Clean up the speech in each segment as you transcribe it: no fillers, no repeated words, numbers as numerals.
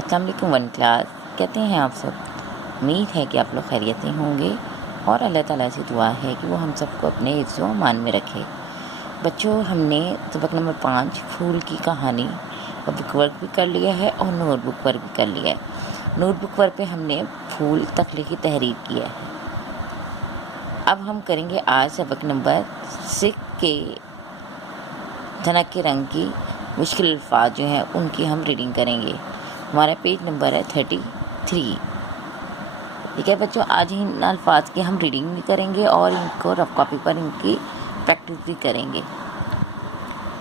السلام علیکم one class, کہتے ہیں آپ سب، امید ہے کہ آپ لوگ خیریت سے ہوں گے اور اللہ تعالیٰ سے دعا ہے کہ وہ ہم سب کو اپنے حفظ و امان میں رکھے۔ بچوں، ہم نے سبق نمبر 5 پھول کی کہانی کا بک ورک بھی کر لیا ہے اور نوٹ بک ورک بھی کر لیا ہے۔ نوٹ بک ورک پہ ہم نے پھول تخلیقی تحریر کیا ہے۔ اب ہم کریں گے آج سبق نمبر 6 کے دھنک کے رنگ کی مشکل الفاظ جو ہیں ان کی ہم ریڈنگ کریں گے۔ ہمارا پیج نمبر ہے 33۔ ٹھیک ہے بچوں، آج ان الفاظ کی ہم ریڈنگ بھی کریں گے اور ان کو رف کاپی پر ان کی پریکٹس بھی کریں گے۔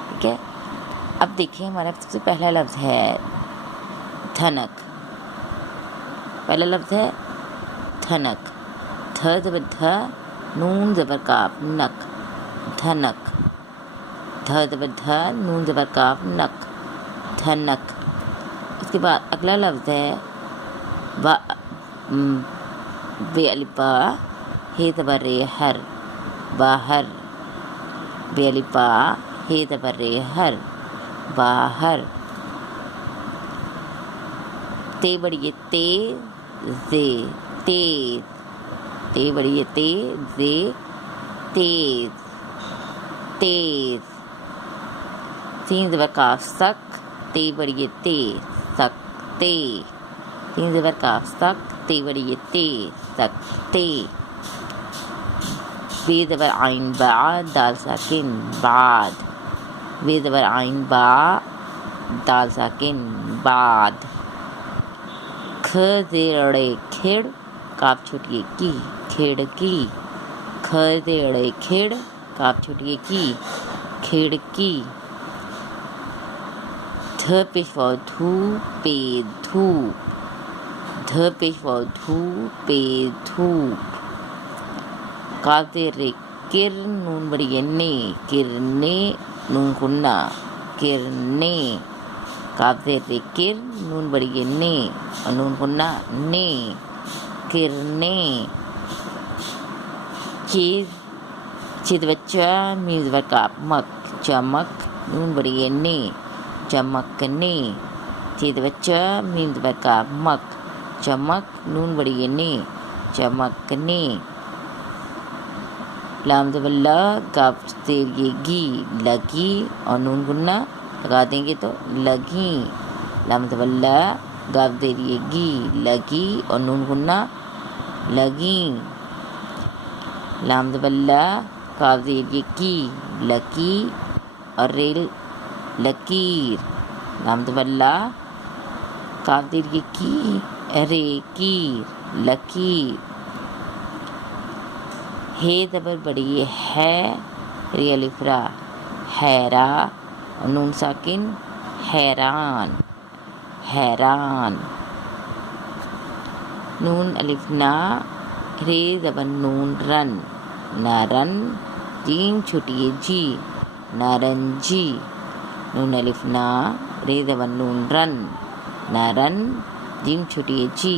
ٹھیک ہے، اب دیکھیے ہمارا سب سے پہلا لفظ ہے دھنک۔ پہلا لفظ ہے دھنک، دھ زبر دھ، نون زبر کاف نک، دھنک، دھ زبر دھ، نون زبر کاف نک، دھنک۔ اس کے بعد اگلا لفظ ہے بے الف با، ہے زبر رے ہر، باہر، بے الف با، ہے زبر رے ہر، باہر۔ تے بڑی تے زے، تیز، تے بڑی تے زے، تیز، تیز۔ سین زبر کاف سک، تے بڑی تے، سک، تے، سین زبر کاف سک، تے بڑی تے، سک، تے۔ بے زبر عین با، دال ساکن، بعد، بے زبر عین با، دال ساکن، بعد۔ کھ زیر ڑے کھڑ، کاف چھوٹی کی، کھڑکی، کھ زیر ڑے کھڑ، کاف چھوٹی کی، کھڑکی۔ دھ پیش واؤ دھو، پے دھوپ، دھ پیش واؤ دھو، پے دھوپ۔ کاف زیر رے کر، نون بڑی نے، کرنے، نون غنہ، کرنے، کاف زیر رے کر، نون بڑی نے اور نون غنہ نے، کرنے۔ چیز، چیز بچہ، میم زبر کاف مک، چمک، نون بڑی نے، چمکنے، چیز بچہ، میم زبر کاف مک، چمک، نون بڑی نے، چمکنے۔ لام زبر لا، کاف زیر یہ گی، لگی اور نون غنہ لگا دیں گے تو لگیں۔ لام زبر لا، کاف زیر یہ گی، لگی اور نون غنہ لگیں۔ لام زبر لا، کاف زیر یہ کی، لکی اور ریل، لکیر۔ لام زبر لا، کاف زیر یہ کی، رے کیر، لکیر۔ ہے زبر بڑی ہے، ری الف را، حیرا اور نون ساکن، حیران، حیران۔ نون الف نا، رے زبر نون رن، نارن، جیم چھوٹی جی، نارنجی۔ نون الف نا، رے زبر نون رن، نارن، جیم چھوٹی جی،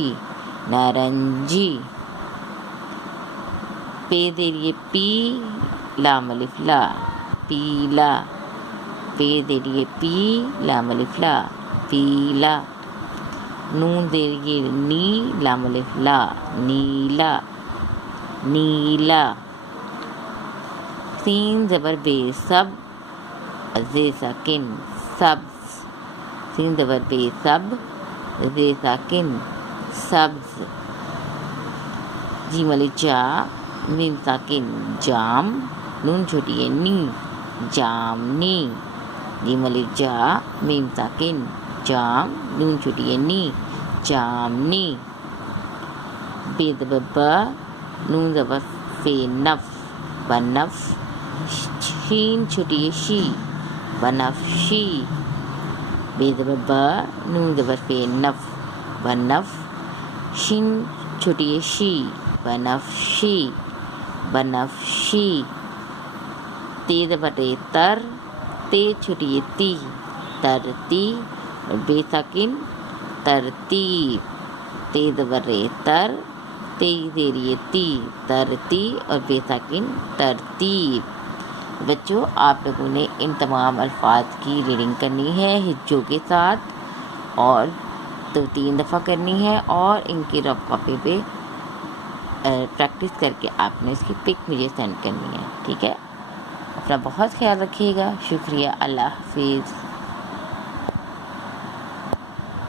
نارنجی۔ پے زیر یہ پی، لام الف لا، پیلا، پے زیر یہ پی، لام الف لا، پیلا۔ نون زیر یہ نی، لام الف لا، نیلا، نیلا۔ سین زبر بے سب، زے ساکن، سبز، سین زبر بے سب، زے ساکن، سبز۔ جیم الف جا، میم ساکن، جام، نون چھوٹی ہے نی، جامنی، جیم الف جا، میم ساکن، جام، نون چھوٹی ہے نی، جامنی۔ بے زبر با، نون زبر فے نف، بنف، شین چھوٹی ہے شی، بنفشی۔ بے زبر با، نون زبر فے نف، بنف، شین چھوٹی ہے شی، بنفشی، بنفشی۔ تے زبر رے تر، تے چھوٹی ہے تی، ترتی اور بے ساکن، ترتیب۔ تے زبر رے تر، تے زیر یہ تی، ترتی اور بے ساکن، ترتیب۔ بچوں، آپ لوگوں نے ان تمام الفاظ کی ریڈنگ کرنی ہے ہجوں کے ساتھ اور 2-3 دفعہ کرنی ہے اور ان کی رف کاپی پہ پریکٹس کر کے آپ نے اس کی پک مجھے سینڈ کرنی ہے. ٹھیک ہے, اپنا بہت خیال رکھیے گا. شکریہ. اللہ حافظ.